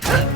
Sir!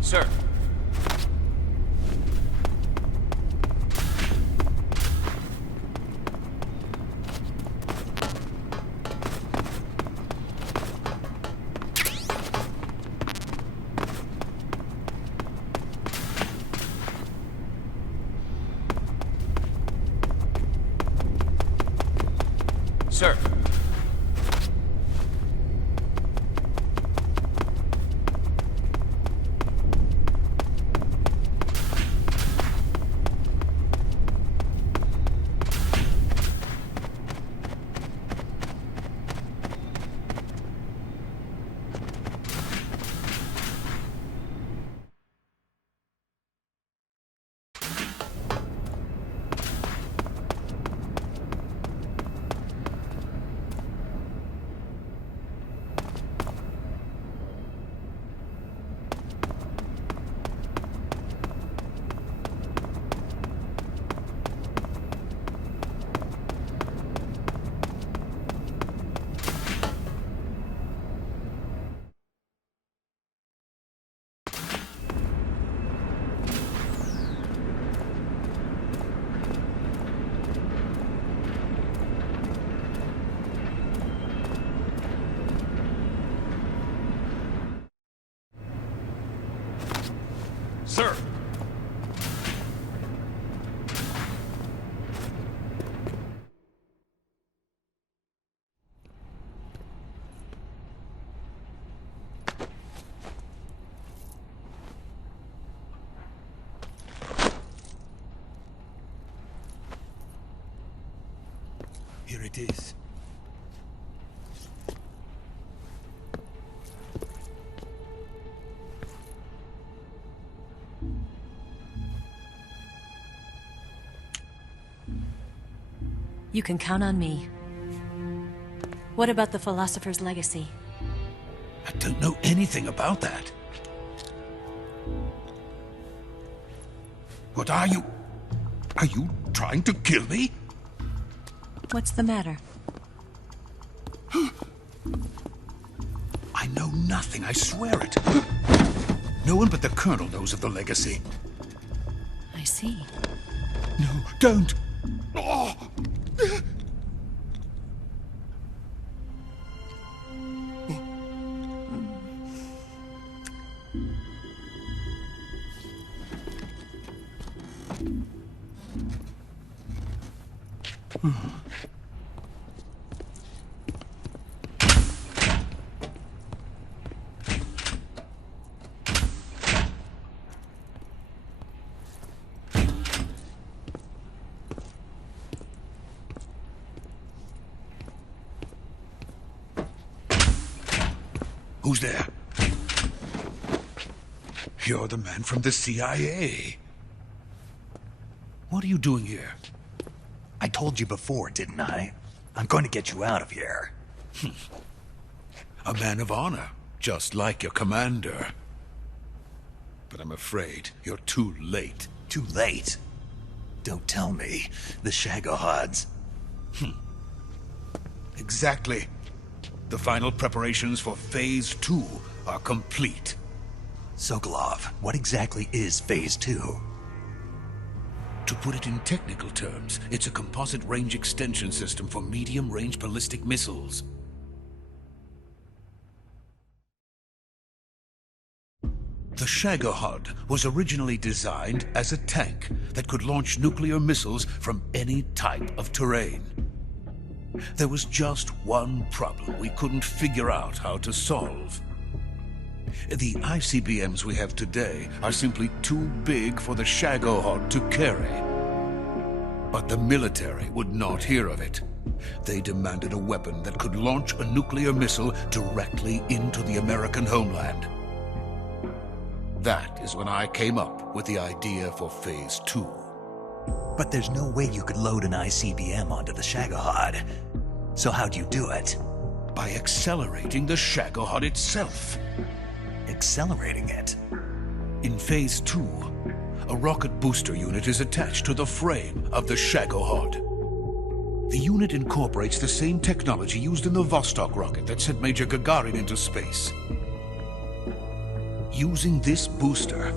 Sir! Sir! Sir! Here it is. You can count on me. What about the Philosopher's Legacy? I don't know anything about that. What are you? Are you trying to kill me? What's the matter? I know nothing, I swear it. No one but the Colonel knows of the legacy. I see. No, don't! Oh. Who's there? You're the man from the CIA. What are you doing here? I told you before, didn't I? I'm going to get you out of here. A man of honor, just like your commander. But I'm afraid you're too late. Too late? Don't tell me. The Shagohods. Exactly. The final preparations for Phase 2 are complete. Sokolov, what exactly is Phase 2? To put it in technical terms, it's a composite range extension system for medium-range ballistic missiles. The Shagohod was originally designed as a tank that could launch nuclear missiles from any type of terrain. There was just one problem we couldn't figure out how to solve. The ICBMs we have today are simply too big for the Shagohod to carry. But the military would not hear of it. They demanded a weapon that could launch a nuclear missile directly into the American homeland. That is when I came up with the idea for Phase 2. But there's no way you could load an ICBM onto the Shagohod. So how'd you do it? By accelerating the Shagohod itself. Accelerating it? In Phase 2, a rocket booster unit is attached to the frame of the Shagohod. The unit incorporates the same technology used in the Vostok rocket that sent Major Gagarin into space. Using this booster,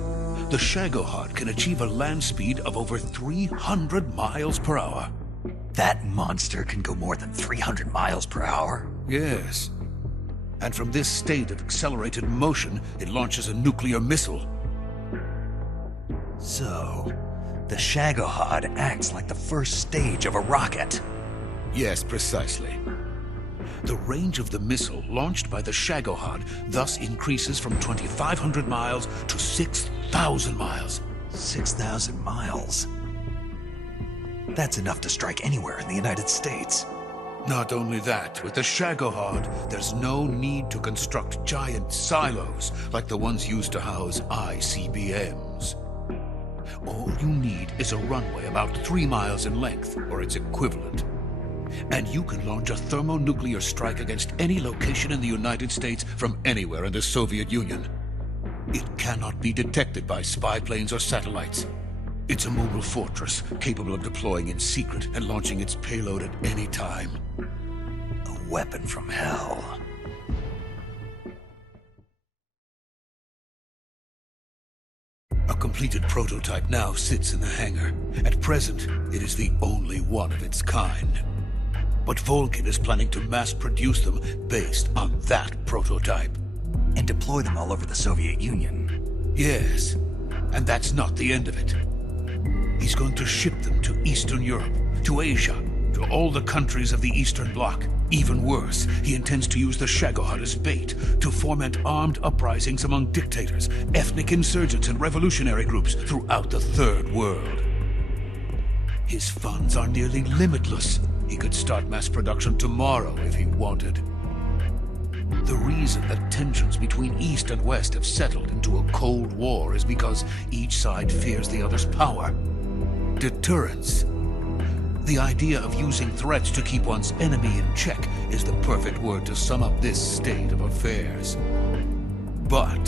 the Shagohod can achieve a land speed of over 300 miles per hour. That monster can go more than 300 miles per hour? Yes. And from this state of accelerated motion, it launches a nuclear missile. So, the Shagohod acts like the first stage of a rocket. Yes, precisely. The range of the missile launched by the Shagohod thus increases from 2,500 miles to 6,000 miles. 6,000 miles? That's enough to strike anywhere in the United States. Not only that, with the Shagohod, there's no need to construct giant silos like the ones used to house ICBMs. All you need is a runway about 3 miles in length, or its equivalent. And you can launch a thermonuclear strike against any location in the United States from anywhere in the Soviet Union. It cannot be detected by spy planes or satellites. It's a mobile fortress, capable of deploying in secret and launching its payload at any time. A weapon from hell. A completed prototype now sits in the hangar. At present, it is the only one of its kind. But Volkin is planning to mass-produce them based on that prototype. And deploy them all over the Soviet Union. Yes, and that's not the end of it. He's going to ship them to Eastern Europe, to Asia, to all the countries of the Eastern Bloc. Even worse, he intends to use the Shagohod as bait to foment armed uprisings among dictators, ethnic insurgents, and revolutionary groups throughout the Third World. His funds are nearly limitless. He could start mass production tomorrow if he wanted. The reason that tensions between East and West have settled into a Cold War is because each side fears the other's power. Deterrence. The idea of using threats to keep one's enemy in check is the perfect word to sum up this state of affairs. But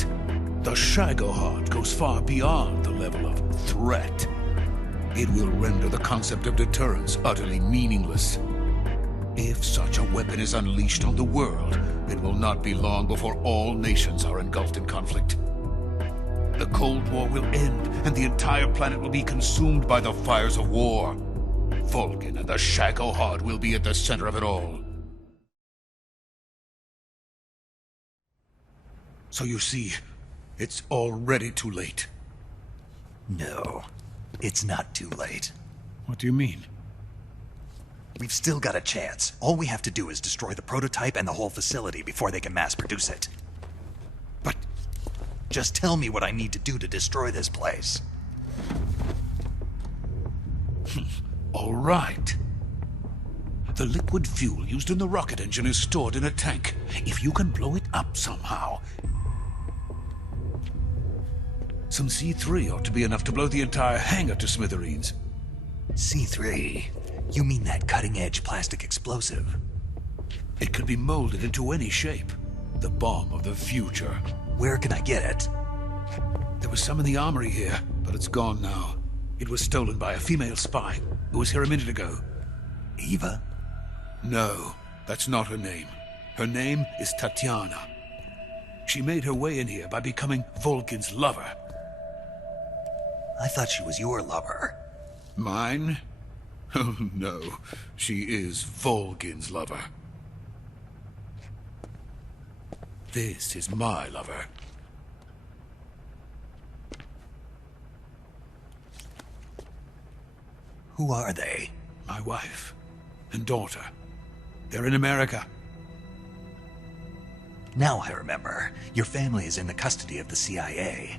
the Shagohod goes far beyond the level of threat. It will render the concept of deterrence utterly meaningless. If such a weapon is unleashed on the world, it will not be long before all nations are engulfed in conflict. The Cold War will end, and the entire planet will be consumed by the fires of war. Vulcan and the Shagohod will be at the center of it all. So you see, it's already too late. No, it's not too late. What do you mean? We've still got a chance. All we have to do is destroy the prototype and the whole facility before they can mass produce it. But just tell me what I need to do to destroy this place. all right. The liquid fuel used in the rocket engine is stored in a tank. If you can blow it up somehow, some C3 ought to be enough to blow the entire hangar to smithereens. C3? You mean that cutting-edge plastic explosive? It could be molded into any shape. The bomb of the future. Where can I get it? There was some in the armory here, but it's gone now. It was stolen by a female spy who was here a minute ago. Eva? No, that's not her name. Her name is Tatiana. She made her way in here by becoming Vulcan's lover. I thought she was your lover. Mine? Oh no, she is Vulcan's lover. This is my lover. Who are they? My wife and daughter. They're in America. Now I remember. Your family is in the custody of the CIA.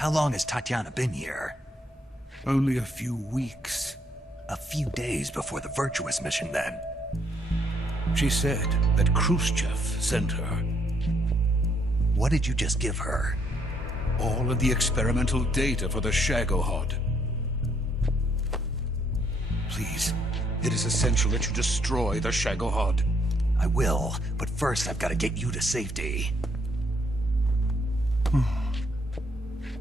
How long has Tatiana been here? Only a few weeks. A few days before the Virtuous mission, then. She said that Khrushchev sent her. What did you just give her? All of the experimental data for the Shagohod. Please, it is essential that you destroy the Shagohod. I will, but first I've got to get you to safety.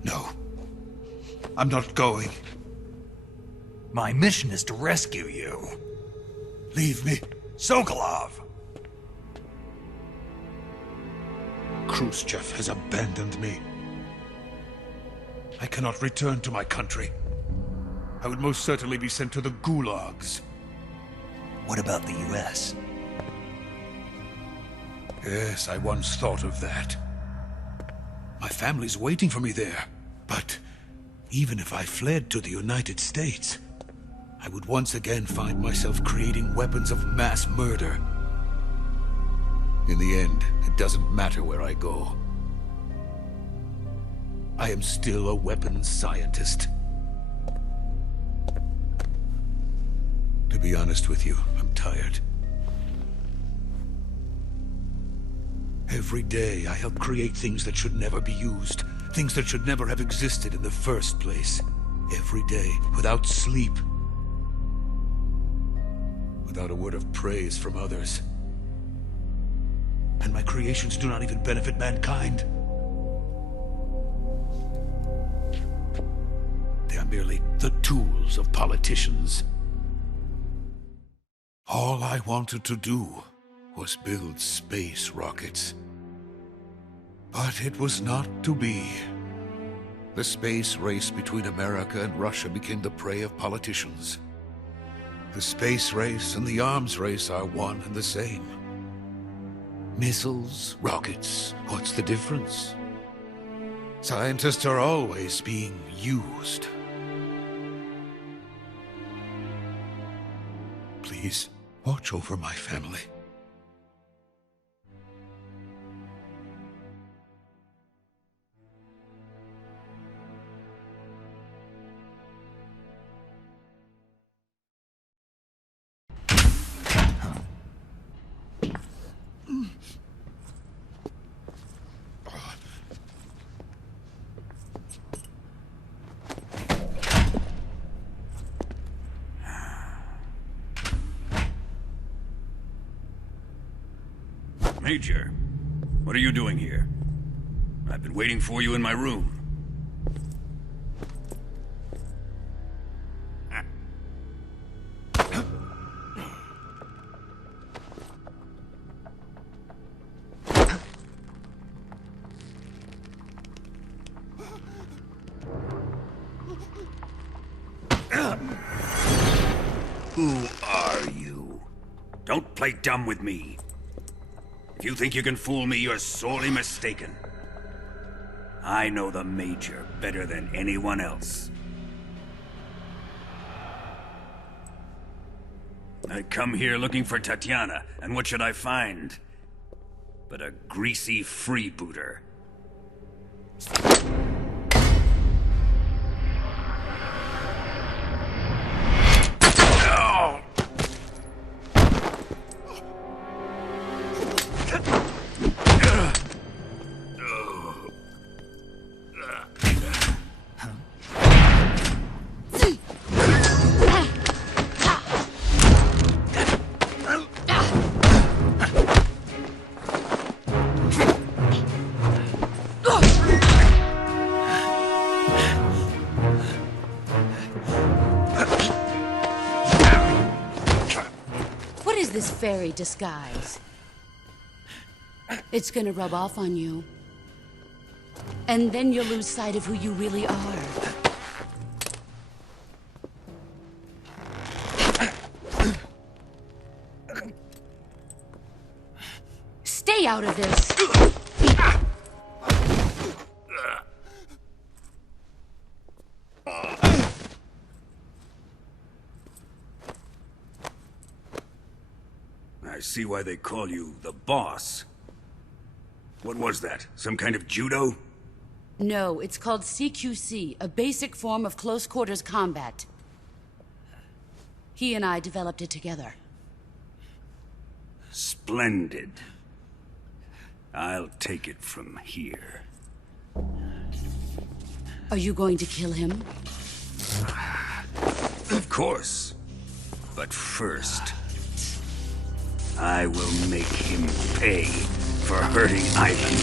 No. I'm not going. My mission is to rescue you. Leave me. Sokolov! Khrushchev has abandoned me. I cannot return to my country. I would most certainly be sent to the gulags. What about the US? Yes, I once thought of that. My family's waiting for me there. But even if I fled to the United States, I would once again find myself creating weapons of mass murder. In the end, it doesn't matter where I go. I am still a weapons scientist. To be honest with you, I'm tired. Every day, I help create things that should never be used. Things that should never have existed in the first place. Every day, without sleep. Without a word of praise from others. And my creations do not even benefit mankind. They are merely the tools of politicians. All I wanted to do was build space rockets. But it was not to be. The space race between America and Russia became the prey of politicians. The space race and the arms race are one and the same. Missiles, rockets, what's the difference? Scientists are always being used. Please, watch over my family. Major, what are you doing here? I've been waiting for you in my room. Who are you? Don't play dumb with me. If you think you can fool me, you're sorely mistaken. I know the Major better than anyone else. I come here looking for Tatiana, and what should I find? But a greasy freebooter. This fairy disguise. It's gonna rub off on you. And then you'll lose sight of who you really are. Stay out of this! I see why they call you the boss. What was that? Some kind of judo? No, it's called CQC, a basic form of close quarters combat. He and I developed it together. Splendid. I'll take it from here. Are you going to kill him? Of course. But first, I will make him pay for hurting Ivan.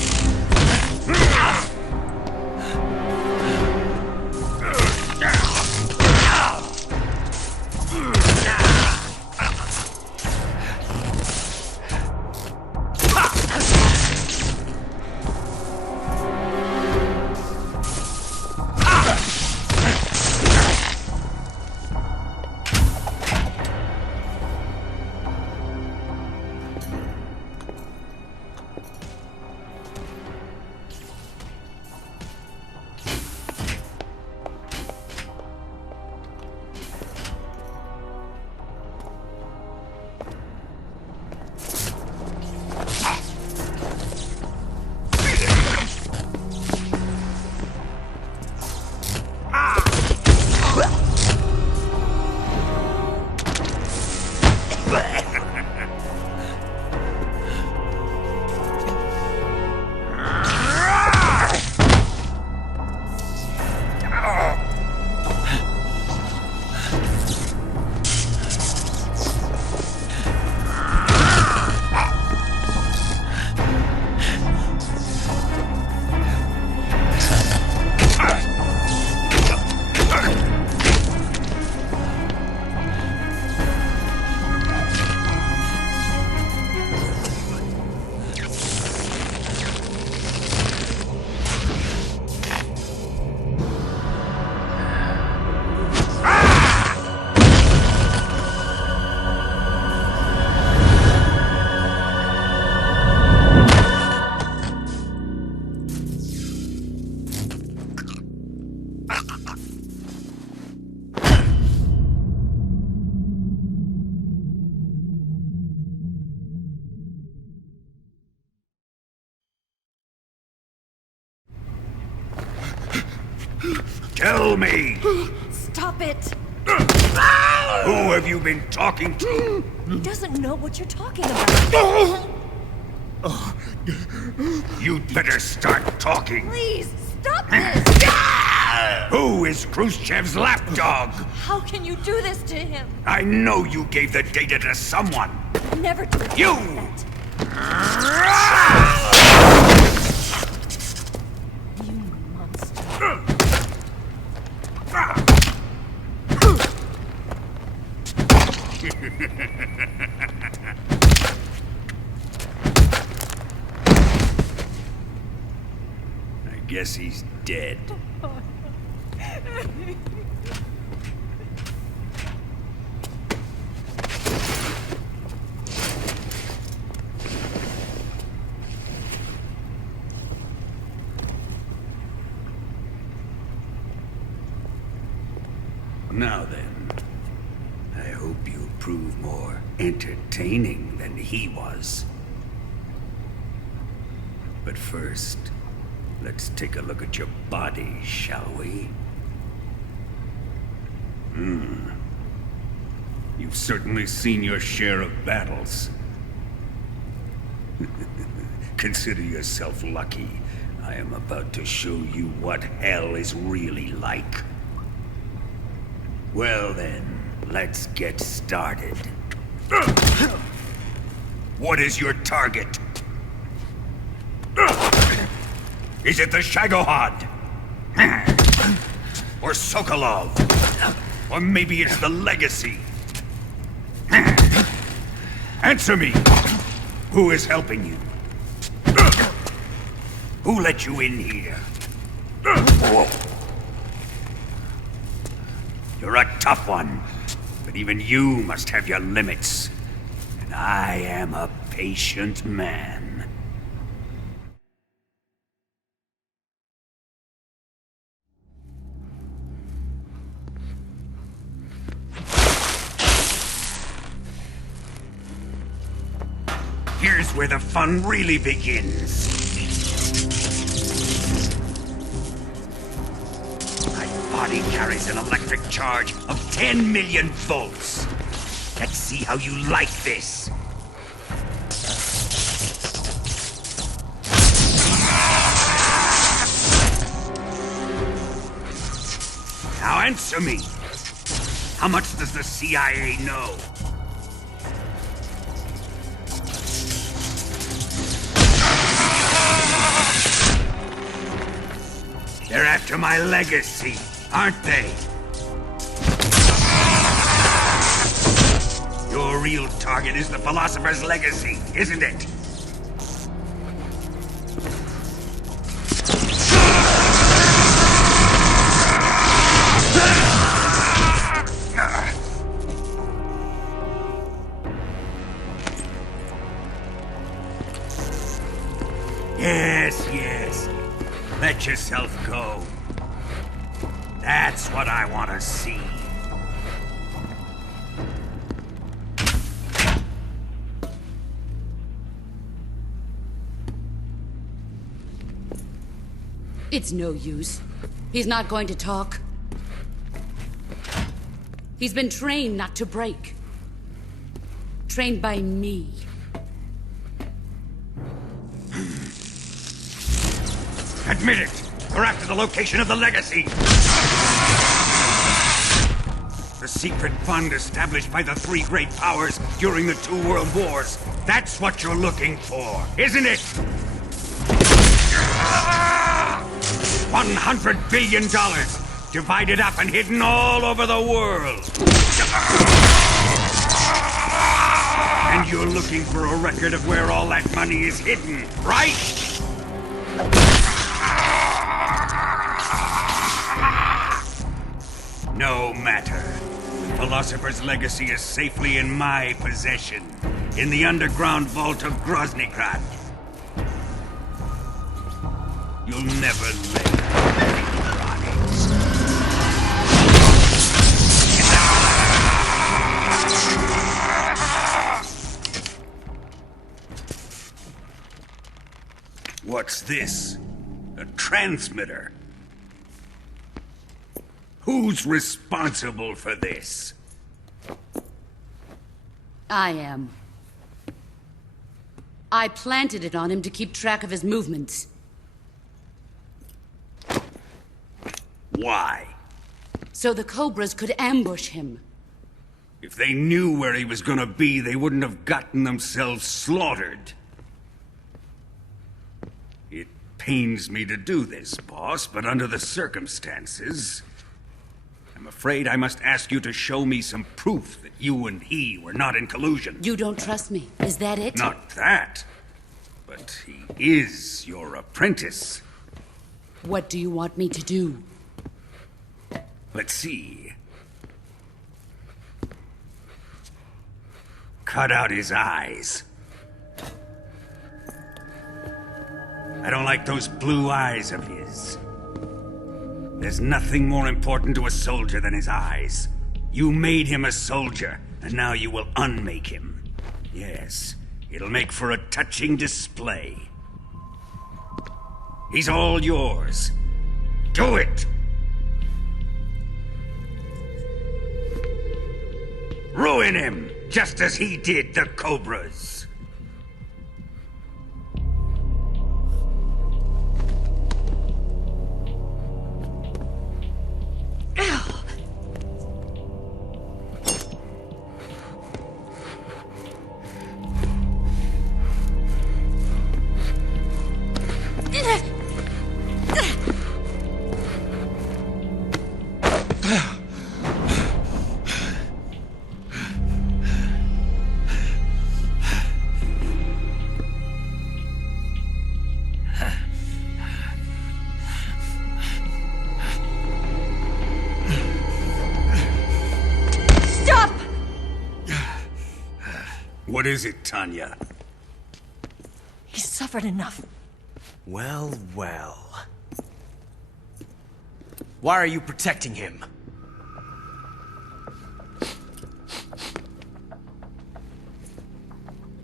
Tell me! Stop it! Who have you been talking to? He doesn't know what you're talking about. You'd better start talking. Please, stop this! Who is Khrushchev's lapdog? How can you do this to him? I know you gave the data to someone. Never do it. You! Like that. You monster. I guess he's dead. Now then, I hope you'll prove more entertaining than he was. But first, let's take a look at your body, shall we? You've certainly seen your share of battles. Consider yourself lucky. I am about to show you what hell is really like. Well then, let's get started. What is your target? Is it the Shagohod? Or Sokolov? Or maybe it's the Legacy? Answer me! Who is helping you? Who let you in here? You're a tough one, but even you must have your limits. And I am a patient man. Here's where the fun really begins. My body carries an electric charge of 10 million volts. Let's see how you like this. Now answer me. How much does the CIA know? They're after my legacy, aren't they? Your real target is the Philosopher's Legacy, isn't it? Yes, yes. Let yourself go. That's what I want to see. It's no use. He's not going to talk. He's been trained not to break. Trained by me. Admit it! We're after the location of the Legacy! The secret fund established by the three great powers during the 2 world wars. That's what you're looking for, isn't it? $100 billion, divided up and hidden all over the world. And you're looking for a record of where all that money is hidden, right? No matter. The Philosopher's Legacy is safely in my possession, in the underground vault of Groznygrad. You'll never live, Ronnie. What's this? A transmitter? Who's responsible for this? I am. I planted it on him to keep track of his movements. Why? So the Cobras could ambush him. If they knew where he was gonna be, they wouldn't have gotten themselves slaughtered. pains me to do this, boss, but under the circumstances, I'm afraid I must ask you to show me some proof that you and he were not in collusion. You don't trust me. Is that it? Not that, but he is your apprentice. What do you want me to do? Let's see. Cut out his eyes. I don't like those blue eyes of his. There's nothing more important to a soldier than his eyes. You made him a soldier, and now you will unmake him. Yes, it'll make for a touching display. He's all yours. Do it! Ruin him, just as he did the Cobras. What is it, Tanya? He's suffered enough. Well, well. Why are you protecting him?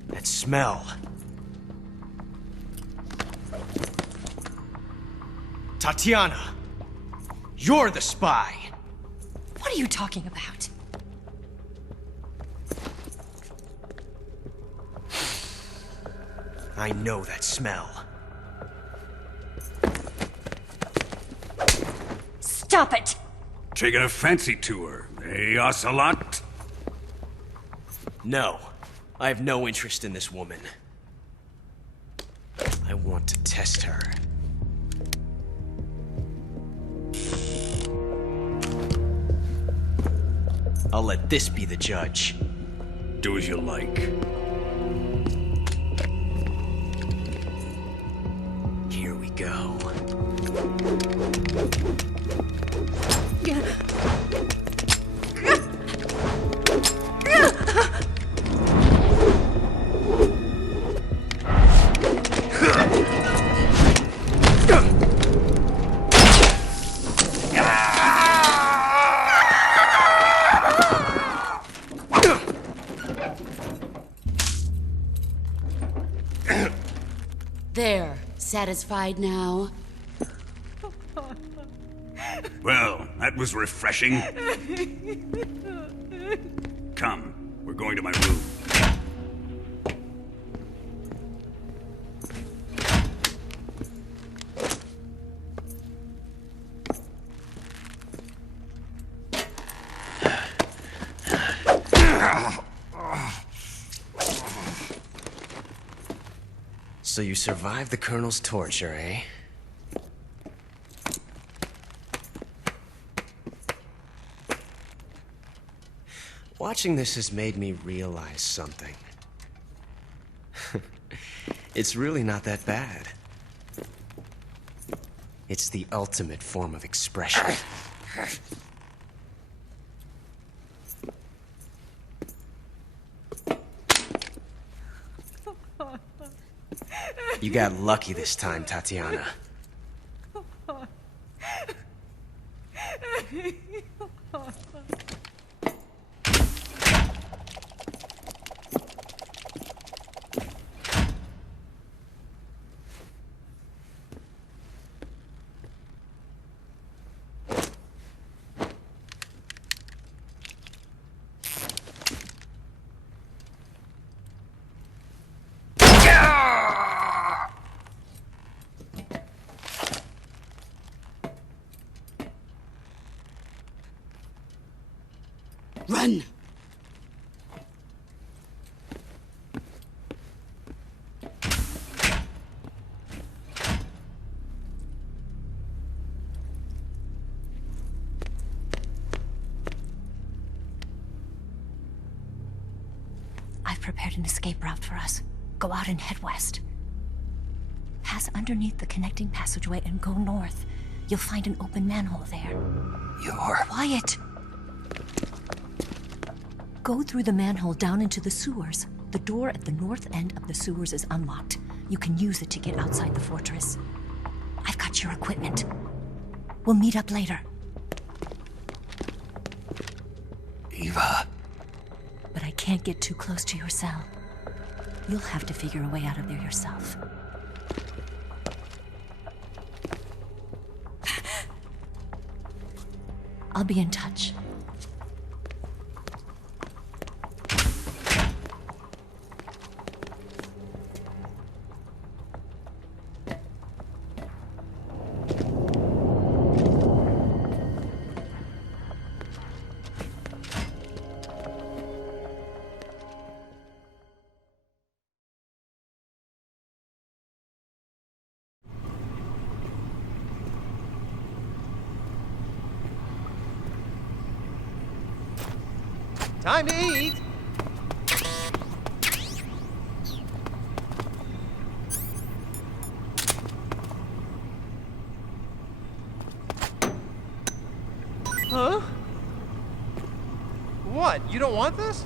That smell. Tatiana! You're the spy! What are you talking about? I know that smell. Stop it! Taking a fancy to her, eh, Ocelot? No. I have no interest in this woman. I want to test her. I'll let this be the judge. Do as you like. Here we go. There. Satisfied now? Well, that was refreshing. Come, we're going to my room. So you survived the Colonel's torture, eh? Watching this has made me realize something. It's really not that bad. It's the ultimate form of expression. You got lucky this time, Tatiana. Run! prepared an escape route for us. Go out and head west. Pass underneath the connecting passageway and go north. You'll find an open manhole there. You're... Quiet! Go through the manhole down into the sewers. The door at the north end of the sewers is unlocked. You can use it to get outside the fortress. I've got your equipment. We'll meet up later. Eva. But I can't get too close to your cell. You'll have to figure a way out of there yourself. I'll be in touch. Time to eat! Huh? What? You don't want this?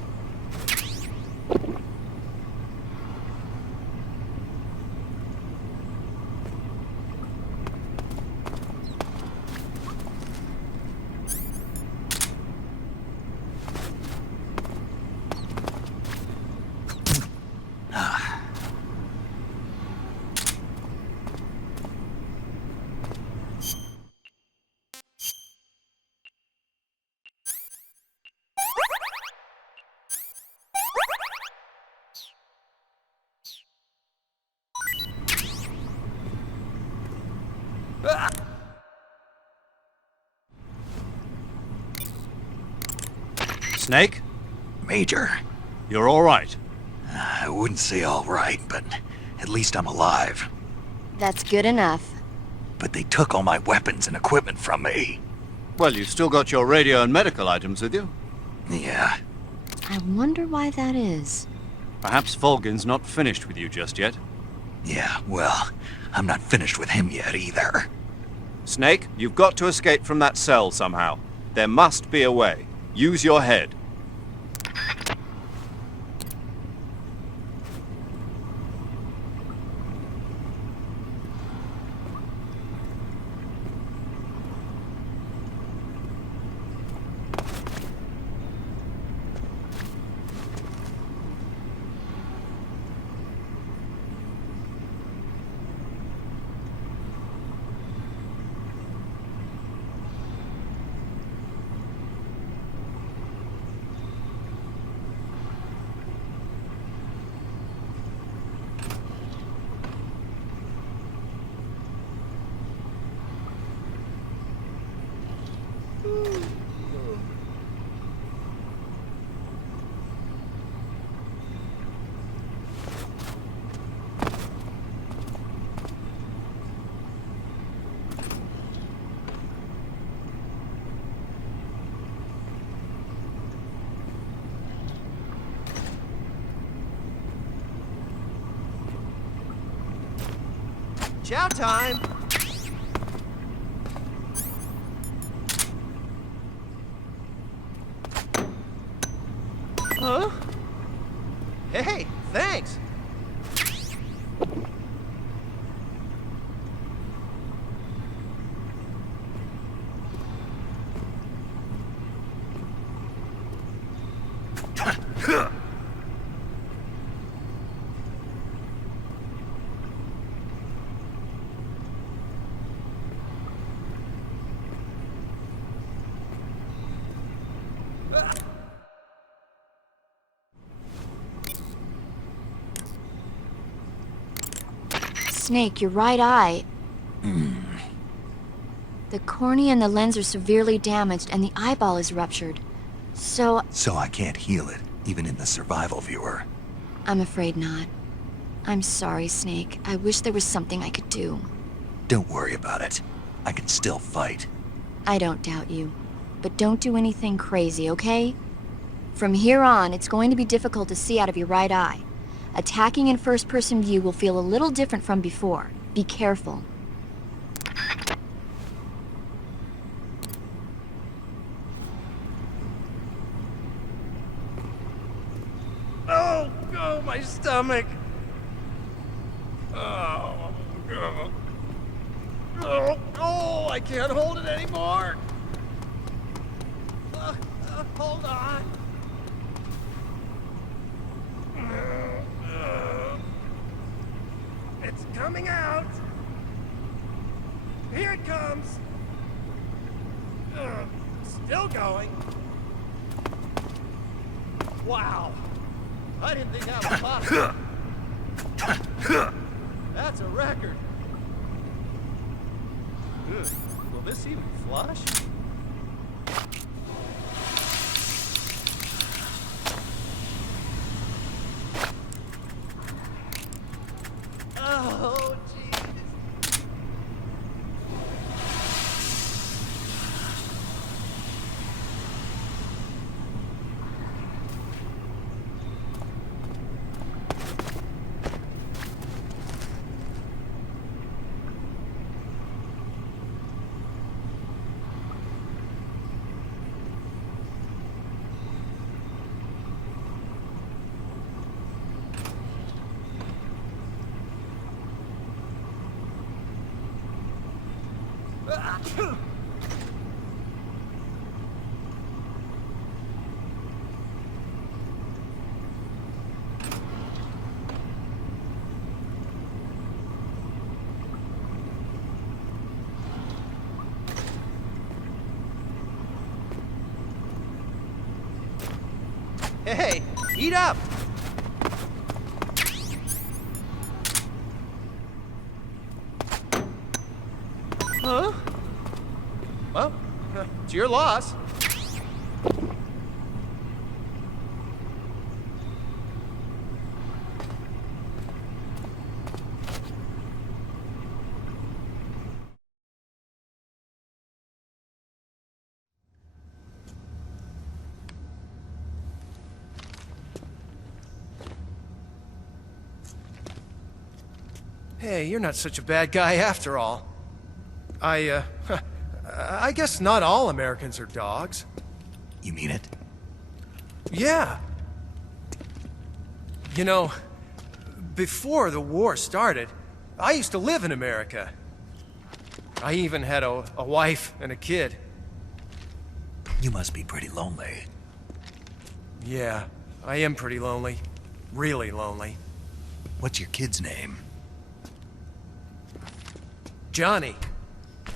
Snake? Major. You're all right. I wouldn't say all right, but at least I'm alive. That's good enough. But they took all my weapons and equipment from me. Well, you've still got your radio and medical items with you. Yeah. I wonder why that is. Perhaps Volgin's not finished with you just yet. Yeah, well, I'm not finished with him yet either. Snake, you've got to escape from that cell somehow. There must be a way. Use your head. Chow time! Huh? Hey, thanks! Snake, your right eye. The cornea and the lens are severely damaged and the eyeball is ruptured. So I can't heal it, even in the survival viewer. I'm afraid not. I'm sorry, Snake. I wish there was something I could do. Don't worry about it. I can still fight. I don't doubt you. But don't do anything crazy, okay? From here on, it's going to be difficult to see out of your right eye. Attacking in first-person view will feel a little different from before. Be careful. Oh, oh, my stomach. Oh, oh, oh, I can't hold it anymore. Hold on. It's coming out. Here it comes. Still going. Wow. I didn't think that was possible. That's a record. Ugh. Will this even flush? Oh, jeez. Hey, eat up! Huh? Well, it's your loss. Hey, you're not such a bad guy after all. I guess not all Americans are dogs. You mean it? Yeah. You know, before the war started, I used to live in America. I even had a wife and a kid. You must be pretty lonely. Yeah, I am pretty lonely. Really lonely. What's your kid's name? Johnny.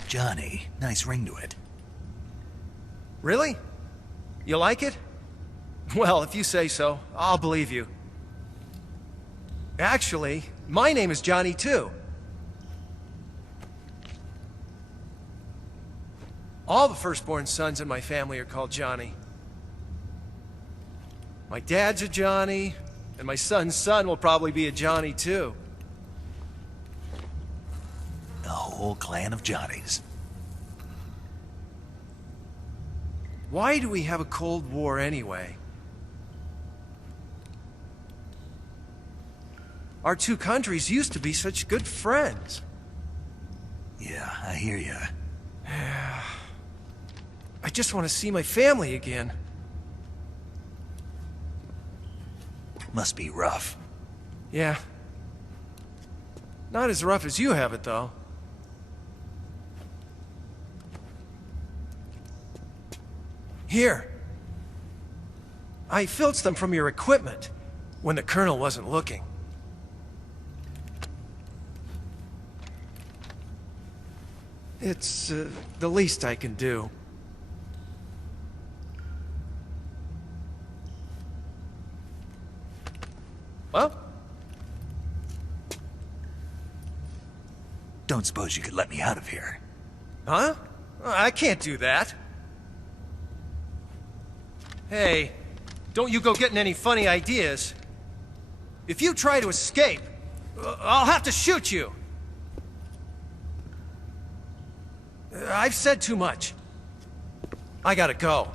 Johnny. Nice ring to it. Really? You like it? Well, if you say so, I'll believe you. Actually, my name is Johnny too. All the firstborn sons in my family are called Johnny. My dad's a Johnny, and my son's son will probably be a Johnny too. A whole clan of Johnnies. Why do we have a Cold War anyway? Our two countries used to be such good friends. Yeah, I hear ya. I just want to see my family again. Must be rough. Yeah. Not as rough as you have it, though. Here. I filched them from your equipment when the Colonel wasn't looking. It's the least I can do. Well? Don't suppose you could let me out of here? Huh? I can't do that. Hey, don't you go getting any funny ideas. If you try to escape, I'll have to shoot you. I've said too much. I gotta go.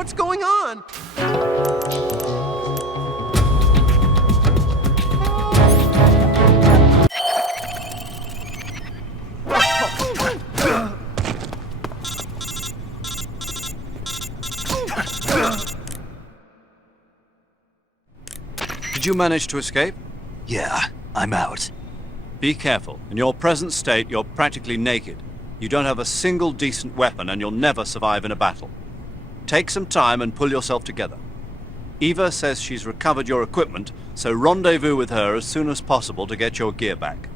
What's going on? Did you manage to escape? Yeah, I'm out. Be careful. In your present state, you're practically naked. You don't have a single decent weapon, and you'll never survive in a battle. Take some time and pull yourself together. Eva says she's recovered your equipment, so rendezvous with her as soon as possible to get your gear back.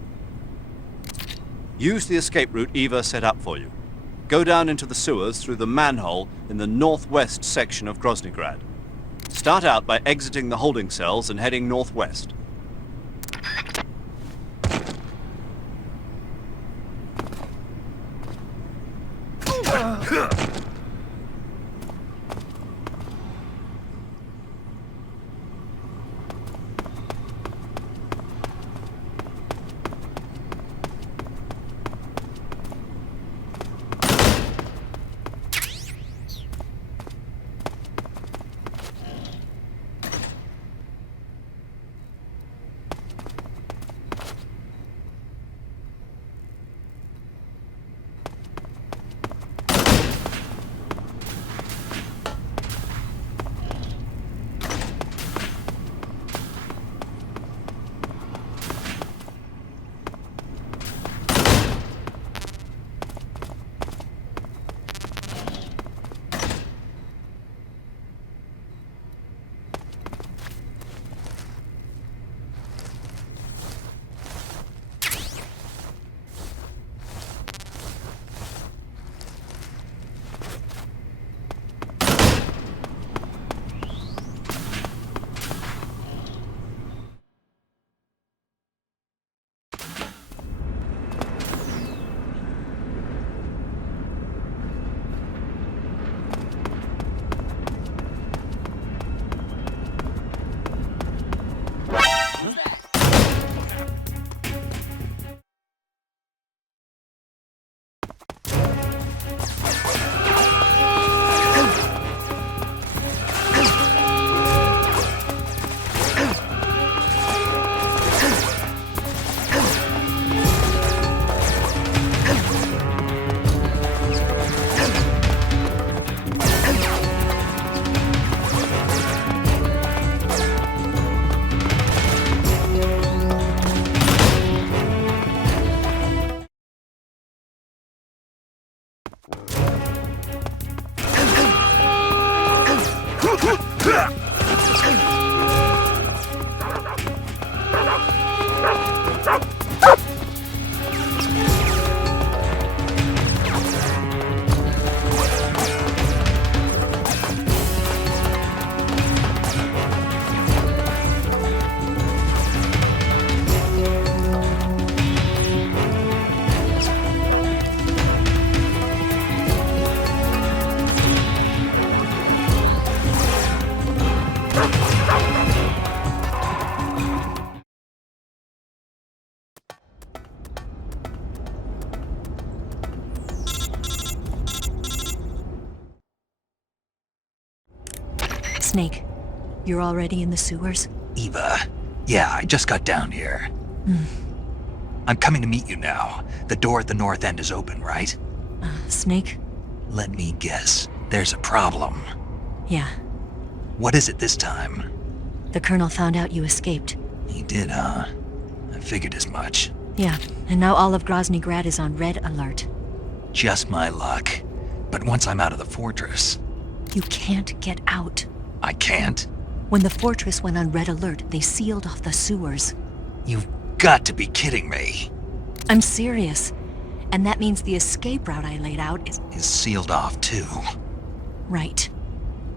Use the escape route Eva set up for you. Go down into the sewers through the manhole in the northwest section of Groznygrad. Start out by exiting the holding cells and heading northwest. Snake, you're already in the sewers? Eva. Yeah, I just got down here. I'm coming to meet you now. The door at the north end is open, right? Snake? Let me guess. There's a problem. Yeah. What is it this time? The Colonel found out you escaped. He did, huh? I figured as much. Yeah, and now all of Groznygrad is on red alert. Just my luck. But once I'm out of the fortress... You can't get out. I can't? When the fortress went on red alert, they sealed off the sewers. You've got to be kidding me. I'm serious. And that means the escape route I laid out is sealed off, too. Right.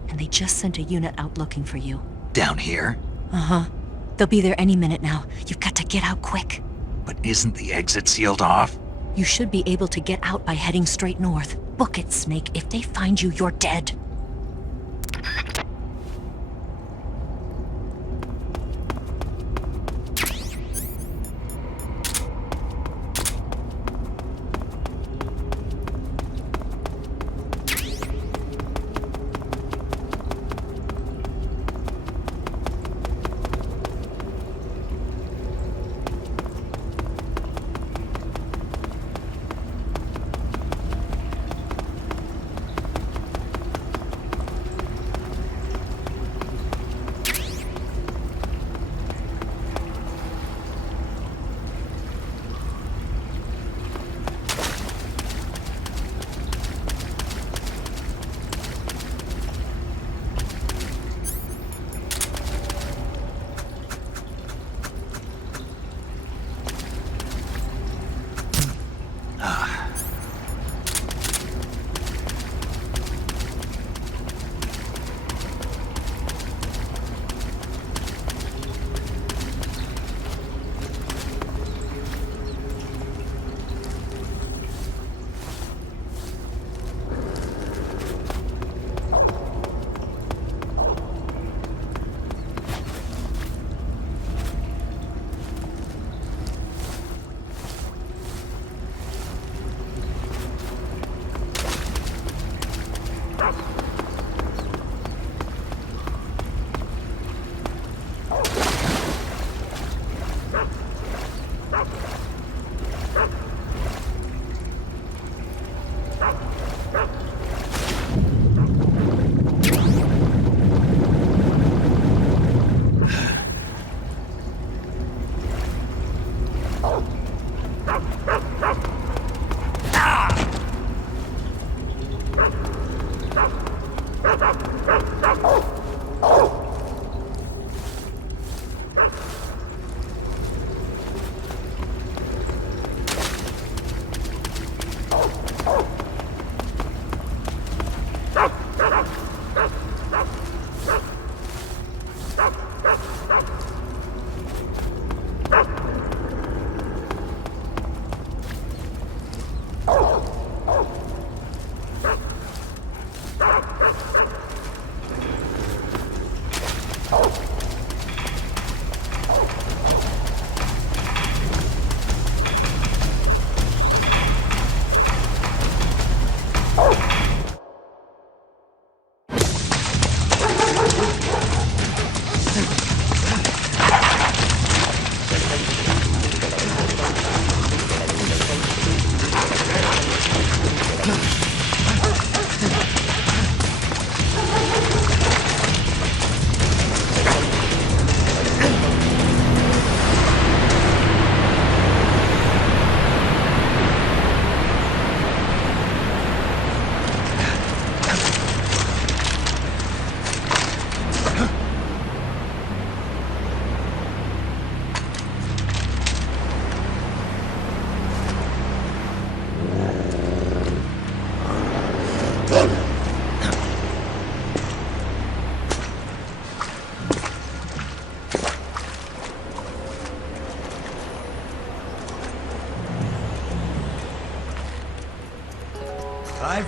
And they just sent a unit out looking for you. Down here? Uh-huh. They'll be there any minute now. You've got to get out quick. But isn't the exit sealed off? You should be able to get out by heading straight north. Book it, Snake. If they find you, you're dead.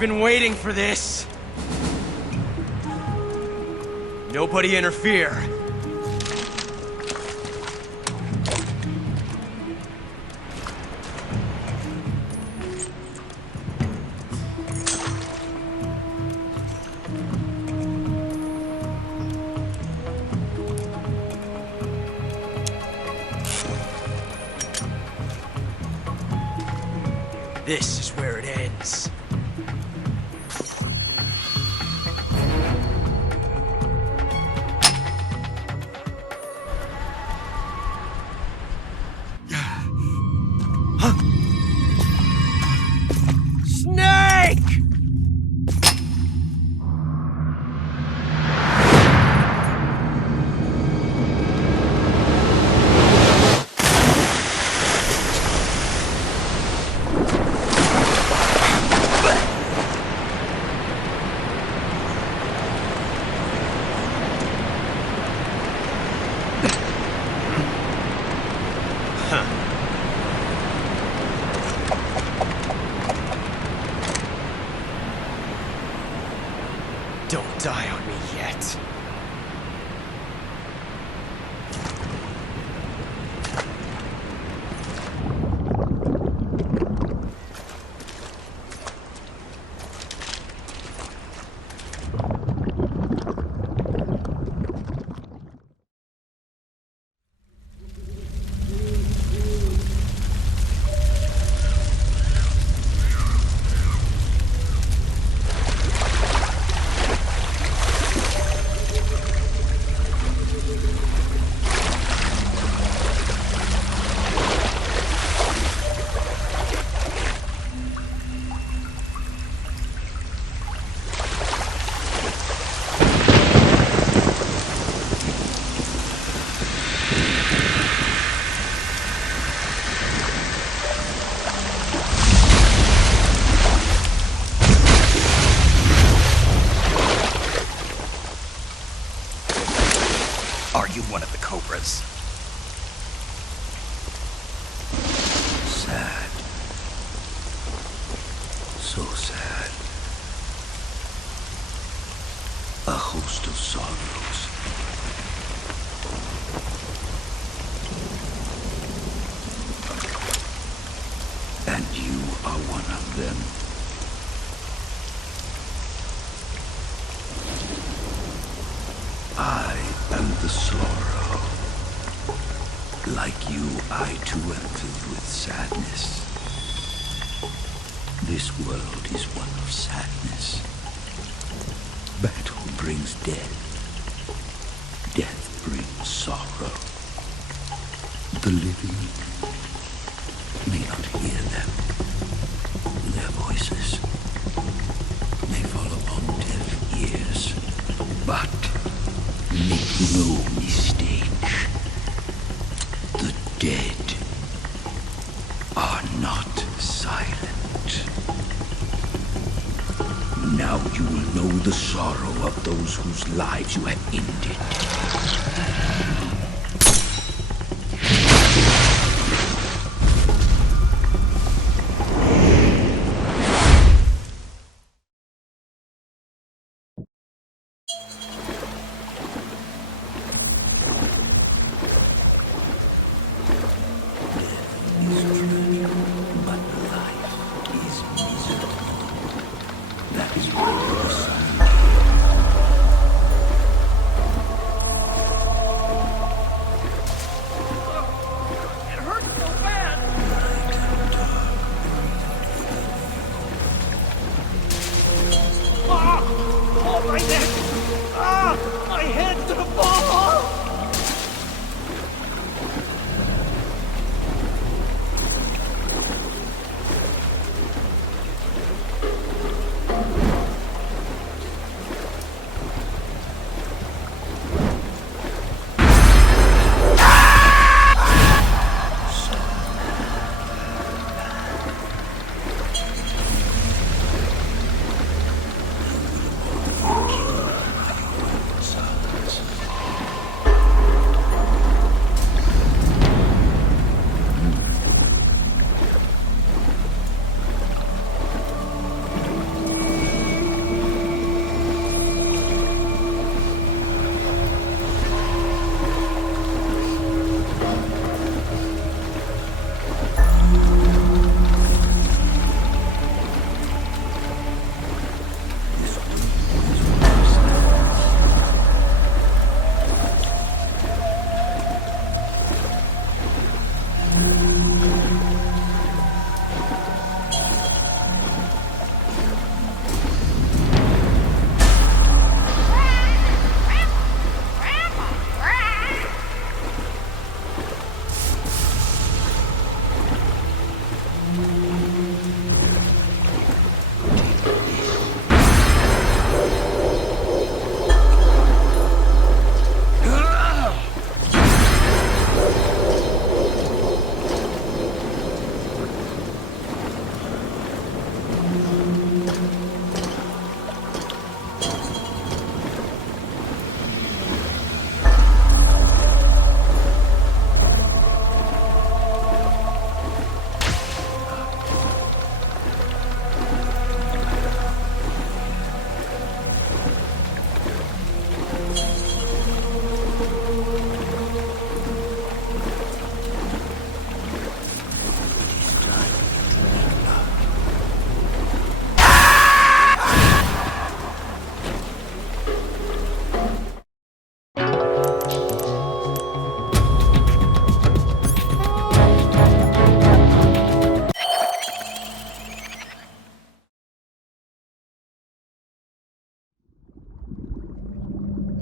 I've been waiting for this. Nobody interfere. This is where it ends. Snake! Don't die on me yet. Are you one of the Cobras? Sad. So sad. A host of sorrows. And you are one of them. I am the sorrow. Like you, I too am filled with sadness. This world is one of sadness. Battle brings death. Death brings sorrow. The living may not hear them. Their voices may fall upon deaf ears. But make no mistake. The dead are not silent. Now you will know the sorrow of those whose lives you have ended.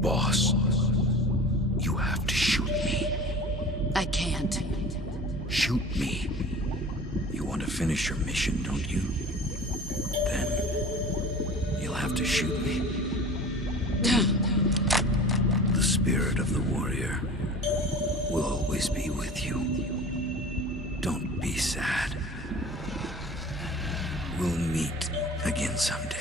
Boss, you have to shoot me. I can't. Shoot me. You want to finish your mission, don't you? Then you'll have to shoot me. The spirit of the warrior will always be with you. Don't be sad. We'll meet again someday.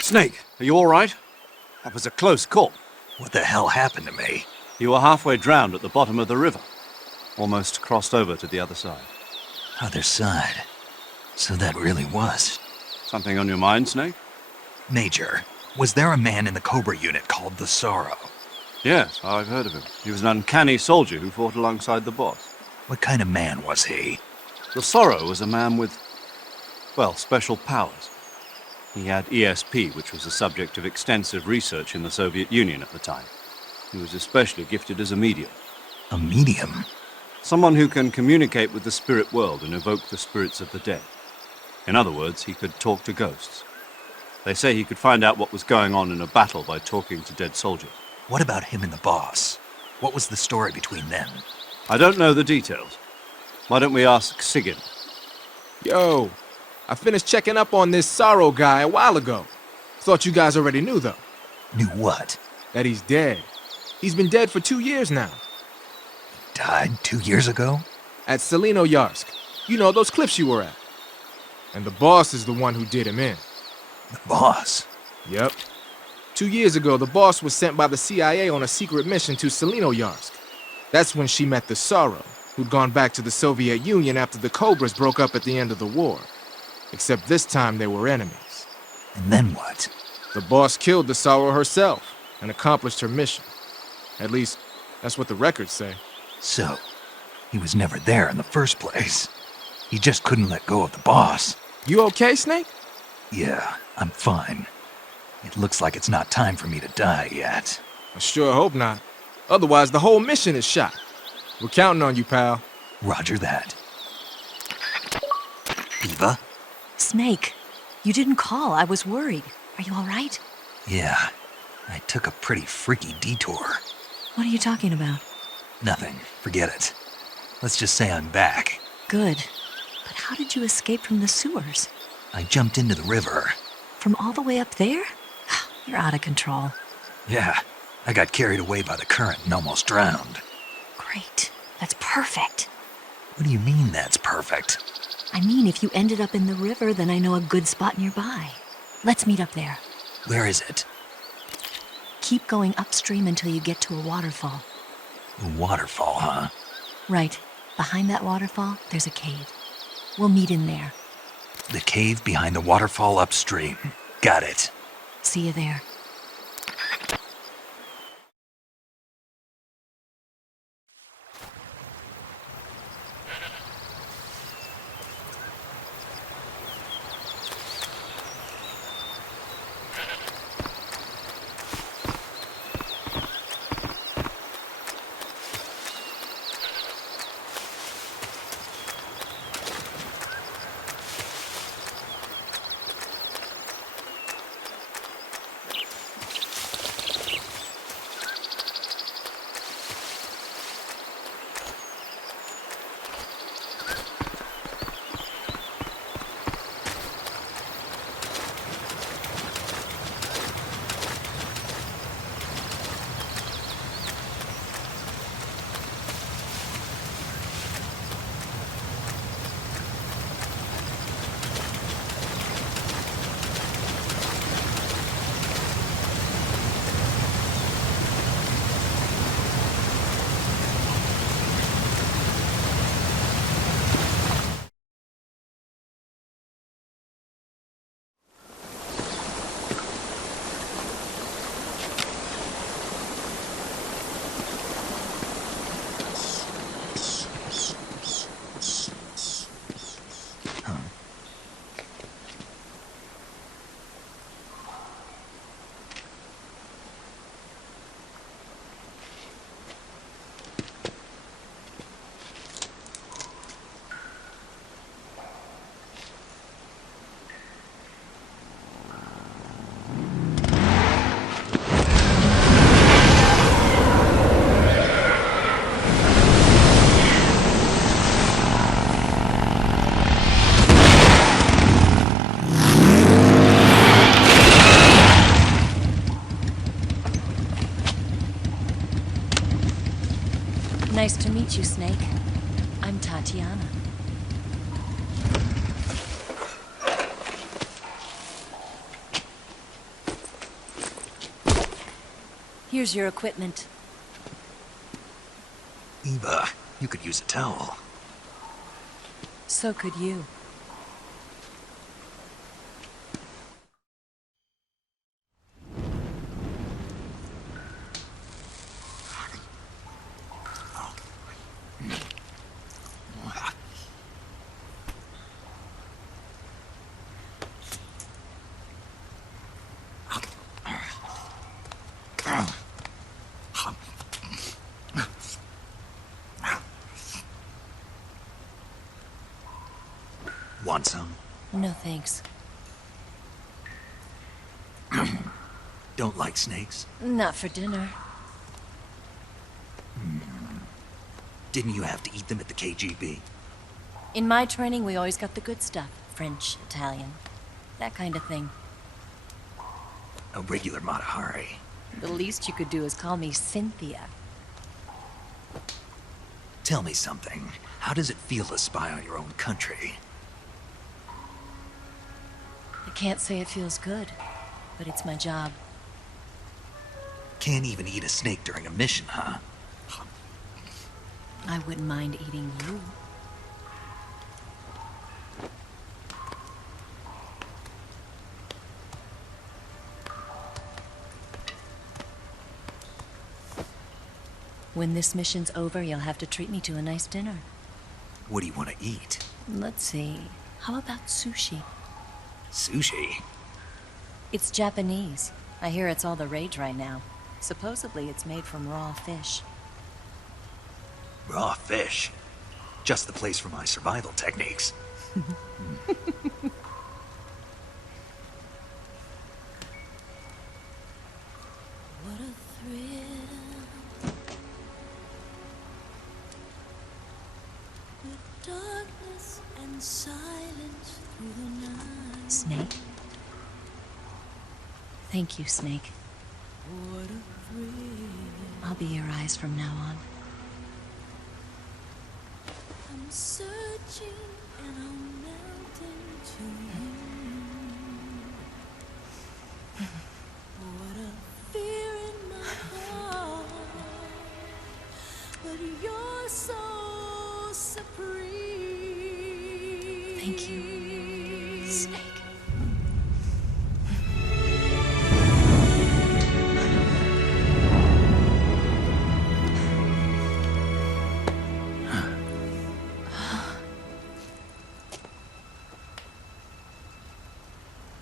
Snake, are you all right? That was a close call. What the hell happened to me? You were halfway drowned at the bottom of the river. Almost crossed over to the other side. Other side. So that really was. Something on your mind, Snake? Major, was there a man in the Cobra unit called the Sorrow? Yes, I've heard of him. He was an uncanny soldier who fought alongside the boss. What kind of man was he? The Sorrow was a man with, well, special powers. He had ESP, which was the subject of extensive research in the Soviet Union at the time. He was especially gifted as a medium. A medium? Someone who can communicate with the spirit world and evoke the spirits of the dead. In other words, he could talk to ghosts. They say he could find out what was going on in a battle by talking to dead soldiers. What about him and the boss? What was the story between them? I don't know the details. Why don't we ask Sigyn? Yo, I finished checking up on this Sorrow guy a while ago. Thought you guys already knew, though. Knew what? That he's dead. He's been dead for 2 years now. Died 2 years ago? At Selino-Yarsk. You know, those cliffs you were at. And the boss is the one who did him in. The boss? Yep. 2 years ago, the boss was sent by the CIA on a secret mission to Selino-Yarsk. That's when she met the Sorrow, who'd gone back to the Soviet Union after the Cobras broke up at the end of the war. Except this time they were enemies. And then what? The boss killed the Sorrow herself and accomplished her mission. At least, that's what the records say. So, he was never there in the first place. He just couldn't let go of the boss. You okay, Snake? Yeah, I'm fine. It looks like it's not time for me to die yet. I sure hope not. Otherwise, the whole mission is shot. We're counting on you, pal. Roger that. Eva? Snake, you didn't call. I was worried. Are you all right? Yeah, I took a pretty freaky detour. What are you talking about? Nothing. Forget it. Let's just say I'm back. Good. But how did you escape from the sewers? I jumped into the river. From all the way up there? You're out of control. Yeah, I got carried away by the current and almost drowned. Great. That's perfect. What do you mean that's perfect? I mean, if you ended up in the river, then I know a good spot nearby. Let's meet up there. Where is it? Keep going upstream until you get to a waterfall. A waterfall, huh? Right. Behind that waterfall, there's a cave. We'll meet in there. The cave behind the waterfall upstream. Got it. See you there. meet you, Snake. I'm Tatiana. Here's your equipment. Eva, you could use a towel. So could you. Want some? No thanks. Don't like snakes? Not for dinner. Didn't you have to eat them at the KGB? In my training, we always got the good stuff. French, Italian, that kind of thing. A regular Matahari. The least you could do is call me Cynthia. Tell me something. How does it feel to spy on your own country? I can't say it feels good, but it's my job. Can't even eat a snake during a mission, huh? I wouldn't mind eating you. When this mission's over, you'll have to treat me to a nice dinner. What do you want to eat? Let's see. How about sushi? Sushi? It's Japanese. I hear it's all the rage right now. Supposedly it's made from raw fish. Raw fish? Just the place for my survival techniques. What a thrill. With darkness and silence through the night. Snake? Thank you, Snake. What a thrill. I'll be your eyes from now on. I'm searching and I'm melting to you. What a fear in my heart, but you're so supreme. Thank you, Snake.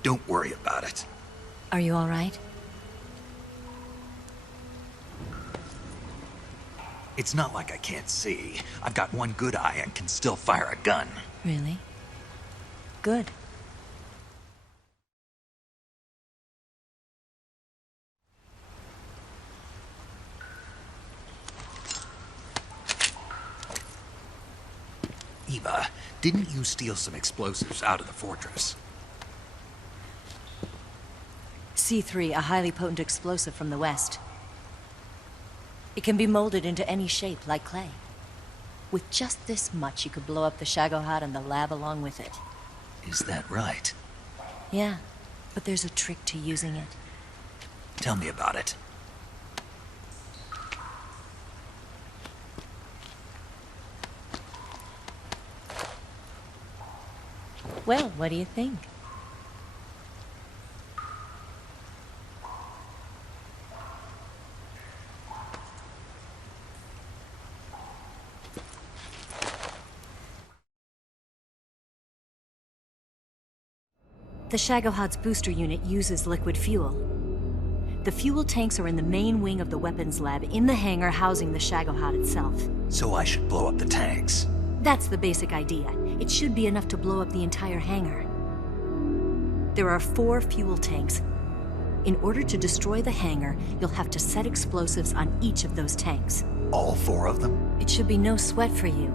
Don't worry about it. Are you all right? It's not like I can't see. I've got one good eye and can still fire a gun. Really? Good. Eva, didn't you steal some explosives out of the fortress? C3, a highly potent explosive from the west. It can be molded into any shape, like clay. With just this much, you could blow up the Shagohod and the lab along with it. Is that right? Yeah, but there's a trick to using it. Tell me about it. Well, what do you think? The Shagohod's booster unit uses liquid fuel. The fuel tanks are in the main wing of the weapons lab in the hangar housing the Shagohod itself. So I should blow up the tanks. That's the basic idea. It should be enough to blow up the entire hangar. There are 4 fuel tanks. In order to destroy the hangar, you'll have to set explosives on each of those tanks. All 4 of them? It should be no sweat for you.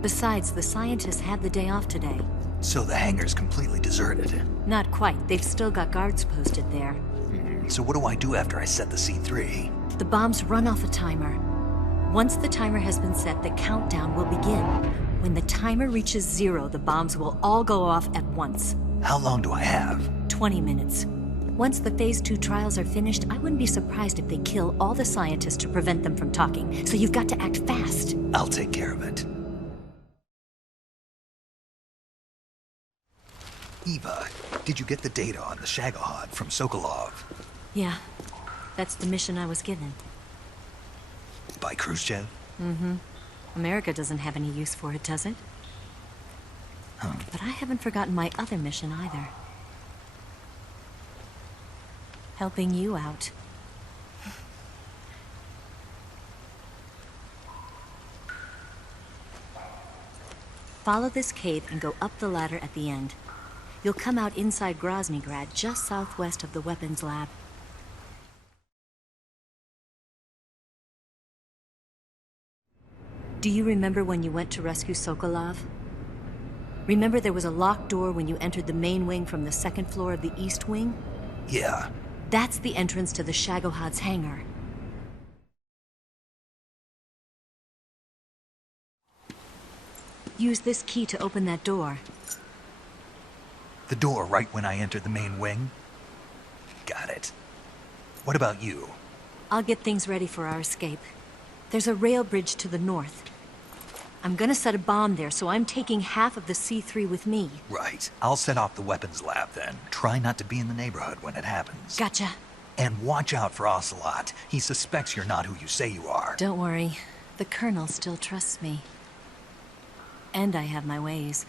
Besides, the scientists had the day off today. So the hangar's completely deserted. Not quite. They've still got guards posted there. So what do I do after I set the C3? The bombs run off a timer. Once the timer has been set, the countdown will begin. When the timer reaches 0, the bombs will all go off at once. How long do I have? 20 minutes. Once the Phase 2 trials are finished, I wouldn't be surprised if they kill all the scientists to prevent them from talking, so you've got to act fast. I'll take care of it. Eva, did you get the data on the Shagohod from Sokolov? Yeah, that's the mission I was given. By Khrushchev? Mm-hmm. America doesn't have any use for it, does it? Huh. But I haven't forgotten my other mission either. Helping you out. Follow this cave and go up the ladder at the end. You'll come out inside Groznygrad, just southwest of the weapons lab. Do you remember when you went to rescue Sokolov? Remember there was a locked door when you entered the main wing from the second floor of the east wing? Yeah. That's the entrance to the Shagohod's hangar. Use this key to open that door. The door right when I entered the main wing? Got it. What about you? I'll get things ready for our escape. There's a rail bridge to the north. I'm gonna set a bomb there, so I'm taking half of the C3 with me. Right. I'll set off the weapons lab then. Try not to be in the neighborhood when it happens. Gotcha. And watch out for Ocelot. He suspects you're not who you say you are. Don't worry. The Colonel still trusts me. And I have my ways.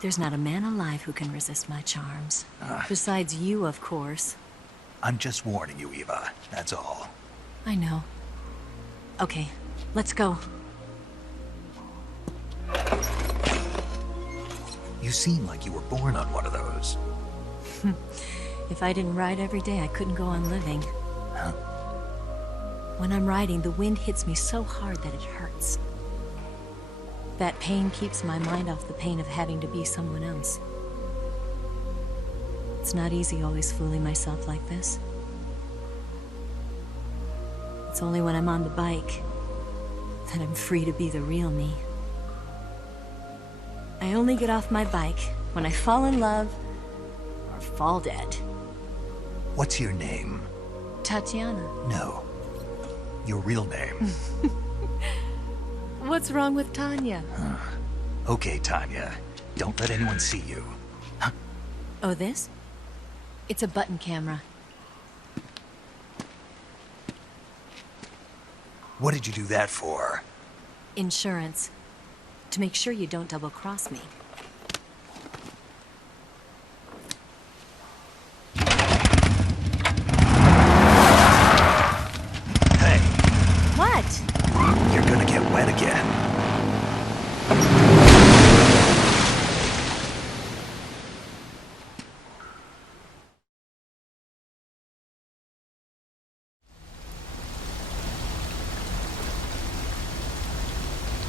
There's not a man alive who can resist my charms. Besides you, of course. I'm just warning you, Eva. That's all. I know. Okay, let's go. You seem like you were born on one of those. If I didn't ride every day, I couldn't go on living. Huh? When I'm riding, the wind hits me so hard that it hurts. That pain keeps my mind off the pain of having to be someone else. It's not easy always fooling myself like this. It's only when I'm on the bike that I'm free to be the real me. I only get off my bike when I fall in love or fall dead. What's your name? Tatiana. No. Your real name. What's wrong with Tanya? Okay, Tanya. Don't let anyone see you. Huh? Oh, this? It's a button camera. What did you do that for? Insurance. To make sure you don't double-cross me.